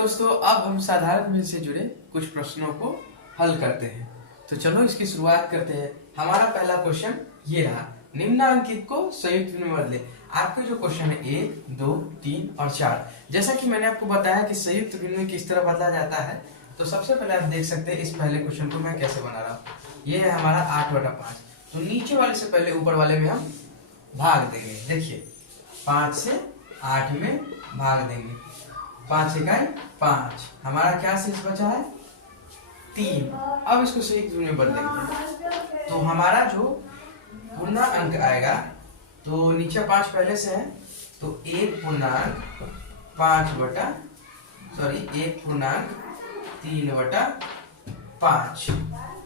दोस्तों, अब हम साधारण भिन्न से जुड़े कुछ प्रश्नों को हल करते हैं। तो चलो इसकी शुरुआत करते हैं। हमारा पहला क्वेश्चन ये रहा, निम्नांकित को संयुक्त भिन्न में बदले। आपके जो क्वेश्चन है 1, 2, 3 और 4, जैसा कि मैंने आपको बताया कि संयुक्त भिन्न में किस तरह बदला जाता है। तो सबसे पहले आप देख सकते हैं इस पहले क्वेश्चन को मैं कैसे बना रहा हूँ। ये है हमारा 8/5। तो नीचे वाले से पहले ऊपर वाले में हम भाग देंगे। देखिए 5 से 8 में भाग देंगे, 5 इकाई 5। हमारा क्या शेष बचा है 3। अब इसको संयुक्त भिन्न में बदलेंगे तो हमारा जो पूर्णांक आएगा, तो नीचे 5 पहले से है तो 1.3/5,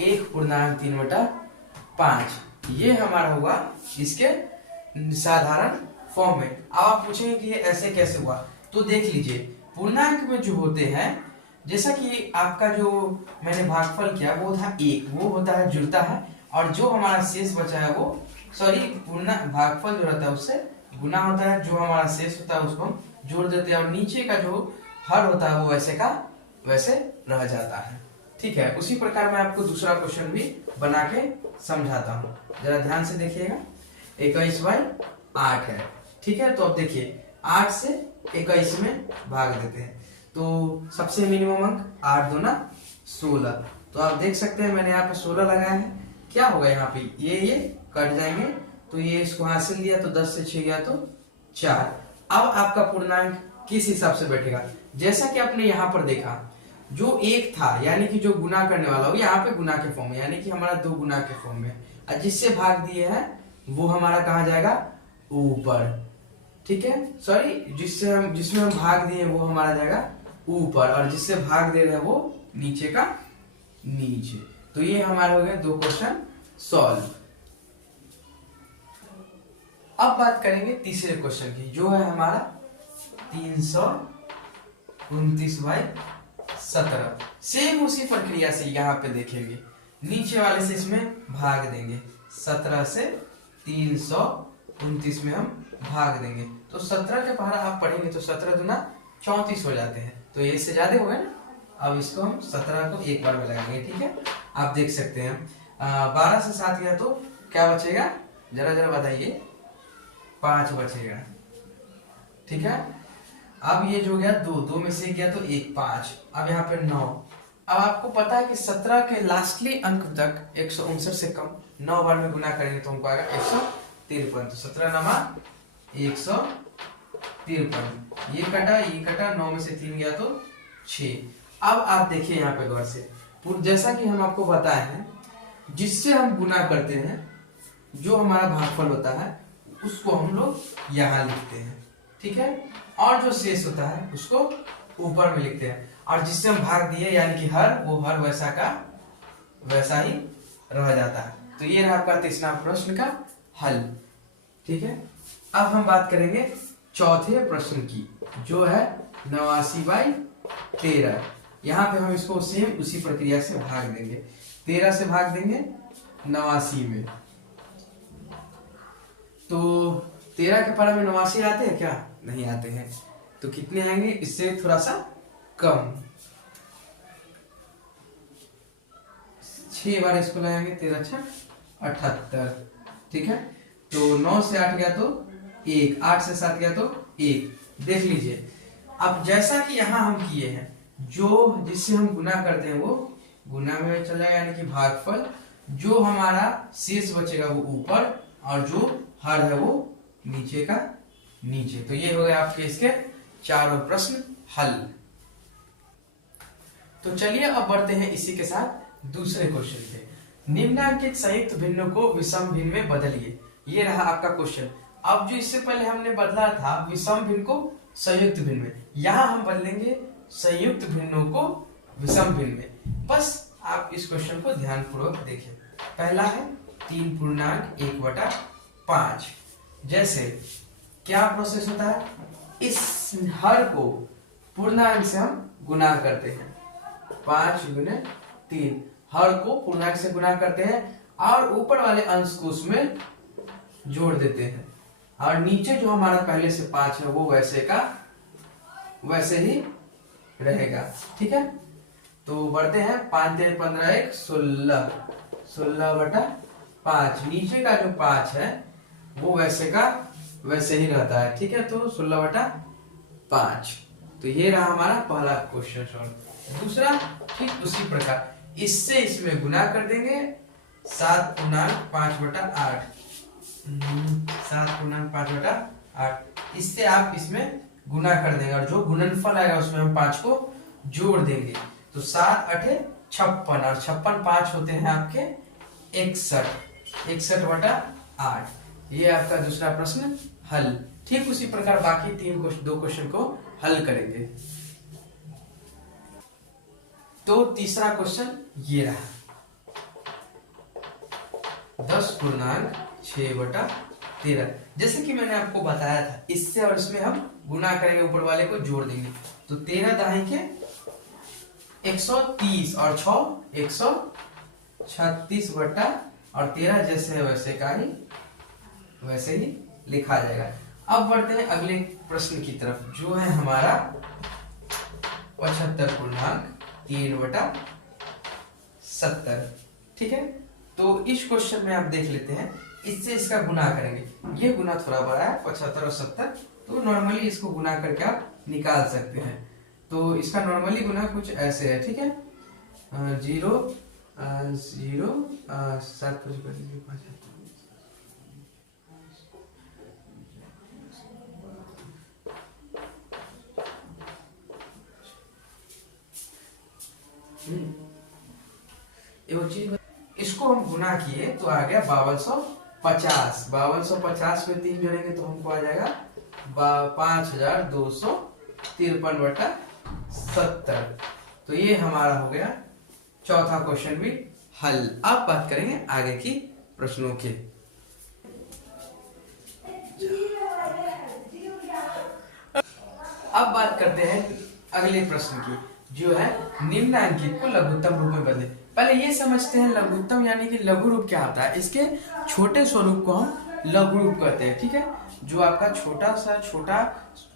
1.3/5 ये हमारा हुआ इसके साधारण फॉर्म में। अब आप पूछेंगे कि ये ऐसे कैसे हुआ, तो देख लीजिए पूर्णांक में जो होते हैं, जैसा कि आपका जो मैंने भागफल किया वो था 1, वो होता है जुड़ता है, और जो हमारा शेष बचा है वो पूर्ण भागफल जो रहता है उससे गुना होता है, जो हमारा शेष होता है उसको हम जोड़ देते हैं, और नीचे का जो हर होता है वो वैसे का वैसे रह जाता है। ठीक है, उसी प्रकार मैं आपको दूसरा क्वेश्चन भी बना के समझाता हूँ, जरा ध्यान से देखिएगा। 21/8 है। ठीक है, तो अब देखिए 8 से 21 में भाग देते हैं, तो सबसे मिनिमम अंक 8 दूना 16। तो आप देख सकते हैं मैंने यहाँ पे 16 लगाया है। क्या होगा यहाँ पे ये कट जाएंगे, तो ये इसको हासिल दिया तो 10 से 6 गया तो 4। अब आपका पूर्णांक किस हिसाब से बैठेगा, जैसा कि आपने यहाँ पर देखा जो 1 था यानी कि जो गुना करने वाला हो, यहाँ पे गुना के फॉर्म में, यानी कि हमारा 2 गुना के फॉर्म में, और जिससे भाग दिए हैं वो हमारा कहाँ जाएगा ऊपर। ठीक है, सॉरी, जिसमें हम भाग दिए वो हमारा जाएगा ऊपर, और जिससे भाग दे रहे हैं वो नीचे का नीचे। तो ये हमारे हो गए 2 क्वेश्चन सॉल्व। अब बात करेंगे तीसरे क्वेश्चन की, जो है हमारा 329/17। सेम उसी प्रक्रिया से यहाँ पे देखेंगे, नीचे वाले से इसमें भाग देंगे, 17 से 329 में हम भाग देंगे, तो 17 के पहाड़ा आप पढ़ेंगे तो 17 दूना 34 हो जाते हैं, तो ये इससे ज्यादा हो गए ना। अब इसको हम 17 को एक बार में लगाएंगे। ठीक है, आप देख सकते हैं 12 से 7 गया तो क्या बचेगा, जरा बताइए। 5 बचेगा। ठीक है, अब ये जो गया 2 में से गया तो 1 5, अब यहाँ पे 9। अब आपको पता है कि 17 के लास्टली अंक तक 159 से कम 9 बार में गुना करेंगे तो हमको आएगा 153। तो 17 नमा 153, ये कटा 9 में से 3 गया तो 6। अब आप देखिए यहाँ पे गौर से, जैसा कि हम आपको बताए हैं, जिससे हम गुना करते हैं जो हमारा भागफल होता है उसको हम लोग यहाँ लिखते हैं। ठीक है, और जो शेष होता है उसको ऊपर में लिखते हैं, और जिससे हम भाग दिए यानी कि हर, वो हर वैसा का वैसा ही रह जाता है। तो ये रहा आपका तीसरा प्रश्न का हल। ठीक है, अब हम बात करेंगे चौथे प्रश्न की, जो है 89/13। यहाँ पे हम इसको सेम उसी प्रक्रिया से भाग देंगे, 13 से भाग देंगे 89 में, तो 13 के पहाड़े में 89 आते हैं क्या, नहीं आते हैं, तो कितने आएंगे इससे थोड़ा सा कम, 6 बार इसको लगाएंगे, 13 6 78। ठीक है, तो 9 से 8 गया तो 1, 8 से 7 गया तो 1। देख लीजिए, अब जैसा कि यहाँ हम किए हैं, जो जिससे हम गुना करते हैं वो गुना में चल जाएगा, यानी कि भागफल, जो हमारा शेष बचेगा वो ऊपर, और जो हर है वो नीचे का नीचे। तो ये हो गए आपके इसके चारों प्रश्न हल। तो चलिए अब बढ़ते हैं इसी के साथ दूसरे क्वेश्चन पे। निम्नांकित संयुक्त भिन्नों को विषम भिन्न में बदलिए। ये रहा आपका क्वेश्चन। अब जो इससे पहले हमने बदला था विषम भिन्न को संयुक्त भिन्न में, यहाँ हम बदलेंगे संयुक्त भिन्नों को विषम भिन्न में। बस आप इस क्वेश्चन को ध्यानपूर्वक देखें। पहला है 3.1/5। जैसे क्या प्रोसेस होता है, इस हर को पूर्णांक से हम गुना करते हैं, 5 × 3, हर को पूर्णांक से गुना करते हैं, और ऊपर वाले अंश को उसमें जोड़ देते हैं, और नीचे जो हमारा पहले से 5 है वो वैसे का वैसे ही रहेगा। ठीक है, तो बढ़ते हैं 5 3 15 1 16, 16/5। नीचे का जो 5 है वो वैसे का वैसे ही रहता है। ठीक है, तो 16/5। तो ये रहा हमारा पहला क्वेश्चन सॉल्व। दूसरा ठीक उसी प्रकार इससे इसमें गुना कर देंगे 7×5/8, 7×5/8। इससे आप इसमें गुना कर देंगे और जो गुणनफल आएगा उसमें हम 5 को जोड़ देंगे। तो 7 8 56 और 56 5 होते हैं आपके 61, 61/8। ये आपका दूसरा प्रश्न हल। ठीक उसी प्रकार बाकी दो क्वेश्चन को हल करेंगे। तो तीसरा क्वेश्चन ये रहा, 10×6/13। जैसे कि मैंने आपको बताया था, इससे और इसमें हम गुना करेंगे, ऊपर वाले को जोड़ देंगे। तो 13 दाएं के 130 और 6 136 बटा और 13 जैसे है वैसे ही लिखा जाएगा। अब बढ़ते हैं अगले प्रश्न की तरफ, जो है हमारा 75×3/70। ठीक है, तो इस क्वेश्चन में आप देख लेते हैं, इससे इसका गुना करेंगे। ये गुना थोड़ा बड़ा है 75 और 70, तो नॉर्मली इसको गुना करके आप निकाल सकते हैं। तो इसका नॉर्मली गुना कुछ ऐसे है। ठीक है, 0 0 7 चीज, इसको हम गुना किए तो आ गया 5250। 5250 में 3 जोड़ेंगे तो हमको आ जाएगा 5253/70। तो ये हमारा हो गया चौथा क्वेश्चन भी हल। अब बात करेंगे आगे की प्रश्नों के। अब बात करते हैं अगले प्रश्न की, जो है निम्नांकित को लघुत्तम रूप में बदले। पहले ये समझते हैं लघुत्तम यानी कि लघु रूप क्या होता है। इसके छोटे स्वरूप को हम लघु रूप कहते हैं। ठीक है, जो आपका छोटा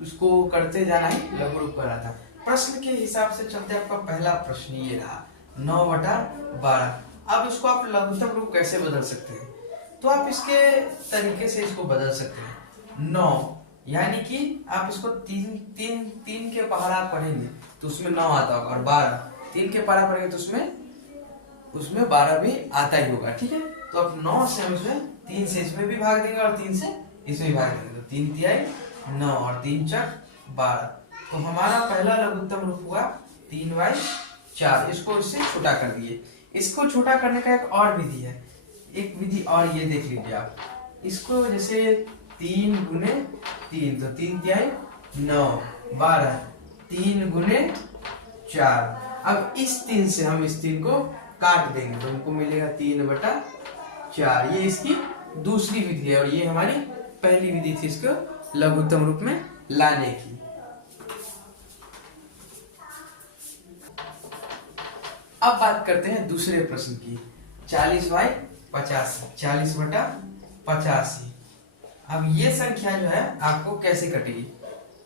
उसको करते जाना ही लघु रूप कहलाता है। प्रश्न के हिसाब से चलते आपका पहला प्रश्न ये रहा 9/12। अब इसको आप लघुत्तम रूप कैसे बदल सकते हैं? तो आप इसके तरीके से इसको बदल सकते हैं। 9 यानी कि आप इसको तीन के पहाड़ा पढ़ेंगे तो उसमें 9 आता होगा, और 12 3 के पहाड़ा पढ़ेंगे तो उसमें 12 भी आता ही होगा। ठीक है, तो अब 9 से हम इसमें 3 से इसमें भी भाग देंगे और 3 से इसमें भी भाग देंगे। तो 3 तिहाई 9 और 3 4 12। तो हमारा पहला लघुत्तम रूप हुआ 3/4। इसको इससे छोटा कर दिए। इसको छोटा करने का एक और विधि है, एक विधि और ये देख लीजिए आप। इसको जैसे 3 गुने 3, तो 3 तिहाई 9 12, 3 गुने 4। अब इस 3 से हम इस 3 को काट देंगे तो हमको मिलेगा 3/4। ये इसकी दूसरी विधि है और ये हमारी पहली विधि थी इसको लघुत्तम रूप में लाने की। अब बात करते हैं दूसरे प्रश्न की, 40/85, 40/85। अब ये संख्या जो है आपको कैसे कटेगी,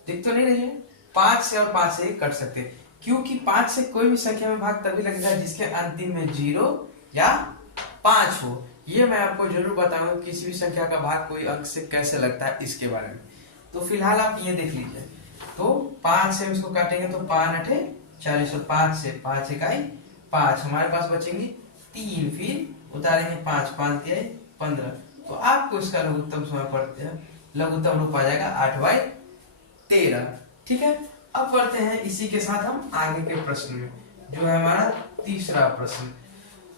दिख तो नहीं रही है। 5 से और 5 से कट सकते हैं, क्योंकि 5 से कोई भी संख्या में भाग तभी लगेगा जिसके अंतिम में 0 या 5 हो। ये मैं आपको जरूर बताऊंगा किसी भी संख्या का भाग कोई अंक से कैसे लगता है इसके बारे में। तो फिलहाल आप ये देख लीजिए। तो 5 से इसको काटेंगे तो 5 8 40 और 5 से 5 इकाई 5, हमारे पास बचेंगी 3, फिर उतारेंगे 5 5 तिहाई 15। तो आपको इसका लघुत्तम लघुत्तम रूप आ जाएगा 8/13। ठीक है, अब बढ़ते हैं इसी के साथ हम आगे के प्रश्न में, जो है हमारा तीसरा प्रश्न।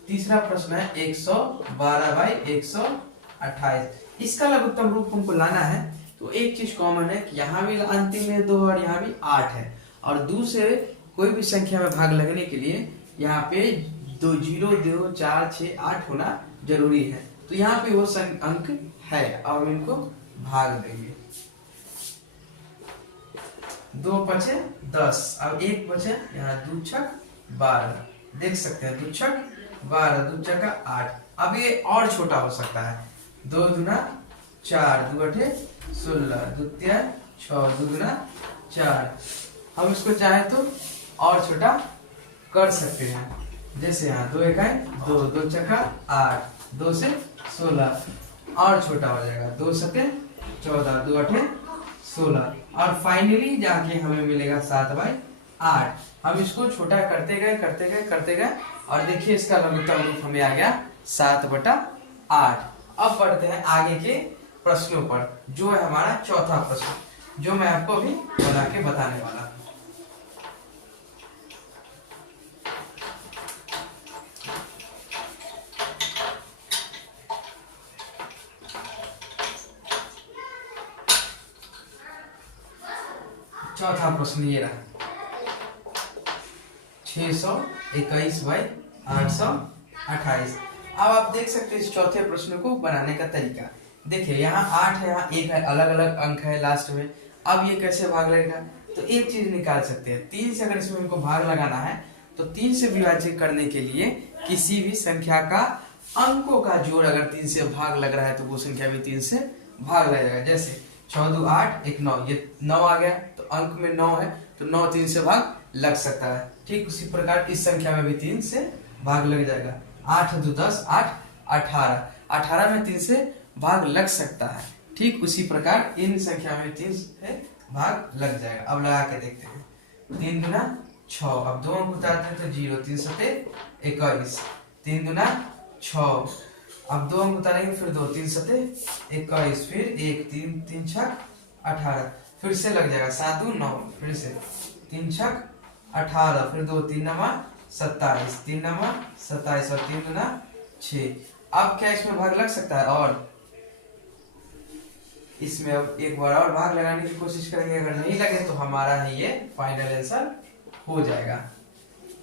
तीसरा प्रश्न है 112/128। इसका लघुत्तम रूप हमको लाना है। तो एक चीज कॉमन है कि यहाँ भी अंतिम में 2 और यहाँ भी 8 है, और 2 से कोई भी संख्या में भाग लगने के लिए यहाँ पे 2 0 2 4 6 8 होना जरूरी है। तो यहाँ पे वो अंक है और हम इनको भाग देंगे। 2 बचे 10, अब 1 बचे, यहाँ 2 छक 12, देख सकते हैं 2 छक 12, 2 छका 8। अब ये और छोटा हो सकता है, 2 दूना 4, 2 8 16, 2 तिहाई 6, 2 दूना 4। हम इसको चाहे तो और छोटा कर सकते हैं। जैसे यहाँ 2 इकाई 2, 2 चक्का 8, 2 से 16 और छोटा हो जाएगा, 2 सते 14, 2 अठे 16 और फाइनली जाके हमें मिलेगा 7/8। हम इसको छोटा करते गए और देखिए इसका लघुत्तम रूप हमें आ गया 7/8। अब बढ़ते हैं आगे के प्रश्नों पर, जो है हमारा चौथा प्रश्न, जो मैं आपको अभी बना के बताने वाला हूं। चौथा प्रश्न ये रहा, 621/828। अब आप देख सकते हैं इस चौथे प्रश्न को बनाने का तरीका। देखिए यहाँ 8 है, यहाँ 1 है, अलग अलग अंक है लास्ट में। अब ये कैसे भाग लगेगा, तो एक चीज निकाल सकते हैं, 3 से अगर इसमें हमको भाग लगाना है तो 3 से विभाजित करने के लिए किसी भी संख्या का अंकों का जोड़ अगर 3 से भाग लग रहा है तो वो संख्या भी 3 से भाग लग जाएगा। जैसे 6 2 8 1 9, ये 9 आ गया तो अंक में 9 है तो 9 3 से भाग लग सकता है। ठीक उसी प्रकार इस संख्या में भी 3 से भाग लग जाएगा। 8 2 10 8 18, 18 में 3 से भाग लग सकता है। ठीक उसी प्रकार इन संख्या में 3 से भाग लग जाएगा। अब लगा के देखते हैं, 3 गुना 6, अब 2 अंक उतारते हैं तो 0, 3 सते 21, 3 गुना 6, अब 2 अंक उतारेंगे फिर 2, 3 सते 21, फिर 1, 3 3 6 18, फिर से लग जाएगा 7 2 9, फिर से 3 6 18, फिर 2 3 9 27, 3 9 27 और 3 गुना 6। अब क्या इसमें भाग लग सकता है, और इसमें अब एक बार और भाग लगाने की कोशिश करेंगे, अगर नहीं लगे तो हमारा ही ये फाइनल आंसर हो जाएगा।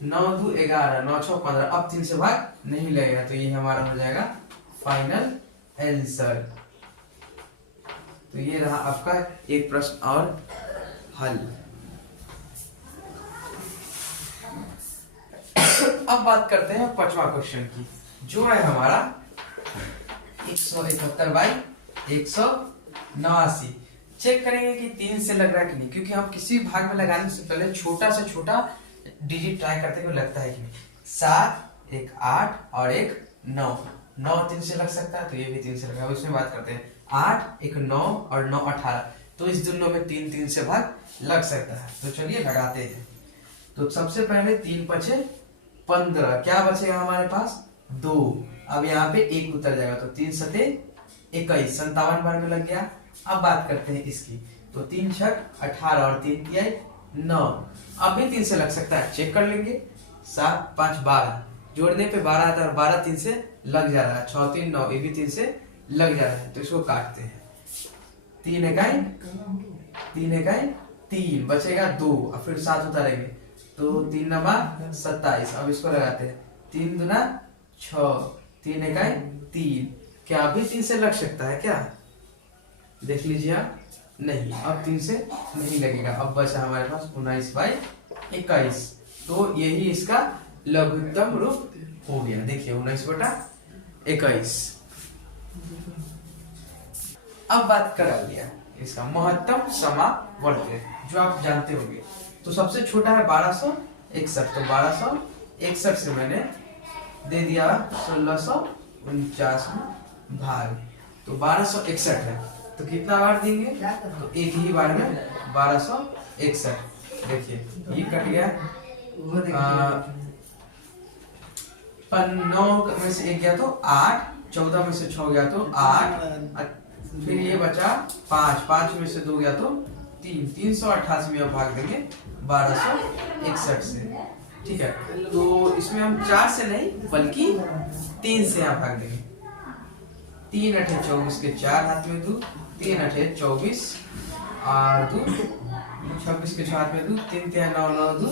9 2 11, 9 6 15, अब 3 से भाग नहीं लगेगा तो ये हमारा हो जाएगा फाइनल आंसर। तो ये रहा आपका एक प्रश्न और हल। अब बात करते हैं 5वां क्वेश्चन की, जो है हमारा 171/189। चेक करेंगे कि 3 से लग रहा है कि नहीं, क्योंकि हम किसी भाग में लगाने से पहले छोटा से छोटा डिजिट ट्राई करते हुए लगता है कि नहीं। 7 1 8 और 1 9, 9 3 से लग सकता है तो ये भी 3 से लगा, उसमें बात करते हैं। 8 1 9 और 9 18, तो इस दोनों में 3 3 से भाग लग सकता है। तो चलिए लगाते हैं। तो सबसे पहले 3 बचे 15, क्या बचेगा हमारे पास 2, अब यहाँ पे 1 उतर जाएगा तो 3 सते 21, 57 बार में लग गया। अब बात करते हैं इसकी, तो 3 6 18 और 3 3 9, अब भी 3 से लग सकता है, चेक कर लेंगे। 7 5 12, जोड़ने पे 12 आता है और 12 3 से लग जा रहा है। 6 3 9, ये भी 3 से लग जा रहा है, तो इसको काटते हैं। 3 इकाई 3 बचेगा 2, अब फिर 7 उतारेंगे तो 3 9 27, अब इसको लगाते हैं। 3 दूना 6, 3 इकाई 3, क्या अभी 3 से लग सकता है क्या, देख लीजिए आप, नहीं, अब 3 से नहीं लगेगा। अब बचा हमारे पास 19/21, तो यही इसका लघुत्तम रूप हो गया। देखिए 19/21। अब बात करा लिया इसका महत्तम समावर्त, जो आप जानते होंगे। तो सबसे छोटा है 1261, तो 1261 से मैंने दे दिया 1649 में भाग, तो 1261 है, तो कितना बार देंगे, तो एक ही बार में 1261। देखिए ये कट गया, 9 में से 1 गया तो 8, 14 में से 6 गया तो 8, फिर ये बचा 5 में से 2 गया तो 3, 388 में अब भाग देंगे 1261 से। ठीक है, तो इसमें हम 4 से नहीं बल्कि 3 से यहाँ भाग देंगे। 3 8 24 के 4 हाथ में 2, 3 8 24 और 2 26 के 6 हाथ में 2, 3 3 9 9 2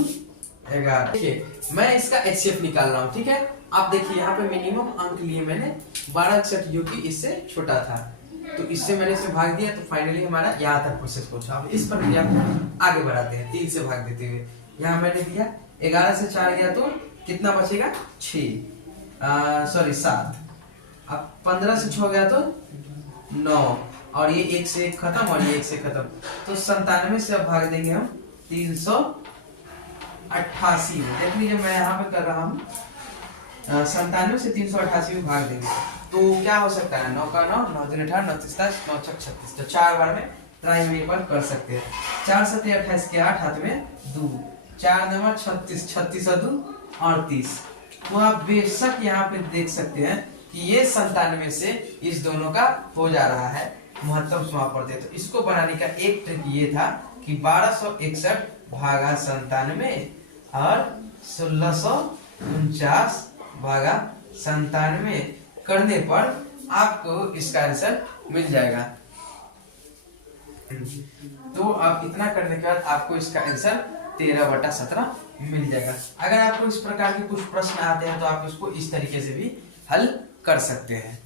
11। देखिए मैं इसका HCF निकाल रहा हूँ। ठीक है, अब देखिए यहाँ पे मिनिमम अंक लिए मैंने 1261, जो कि इससे छोटा था, तो इससे मैंने इसे भाग दिया, तो फाइनली हमारा यहाँ तक प्रोसेस पहुंचा। अब इस प्रक्रिया को आगे बढ़ाते हैं 3 से भाग देते हुए। यहाँ मैंने दिया 11 से 4 गया तो कितना बचेगा 7, अब 15 से 6 गया तो 9, और ये 1 से 1 खत्म और ये 1 से खत्म, तो 97 से अब भाग देंगे हम 88 में, देख लीजिए मैं यहाँ पे कर रहा हूँ 97 से 388 में भाग देंगे तो क्या हो सकता है, 9 का 9, 9 दूनी 18, 9 तीस 9 छक 36, तो 4 बार में ट्राई में पर कर सकते हैं। 4 7 28 के 8 हाथ में 2, 4 नंबर 36, 36 और 2 38। तो आप बेशक यहाँ पे देख सकते हैं कि ये 97 से इस दोनों का हो जा रहा है महत्तम समापवर्ती। तो इसको बनाने का एक ट्रिक ये था कि 1261 भागा 97 और 1649 भागा 97 करने पर आपको इसका आंसर मिल जाएगा। तो आप इतना करने के बाद आपको इसका आंसर 13/17 मिल जाएगा। अगर आपको इस प्रकार के कुछ प्रश्न आते हैं तो आप इसको इस तरीके से भी हल कर सकते हैं।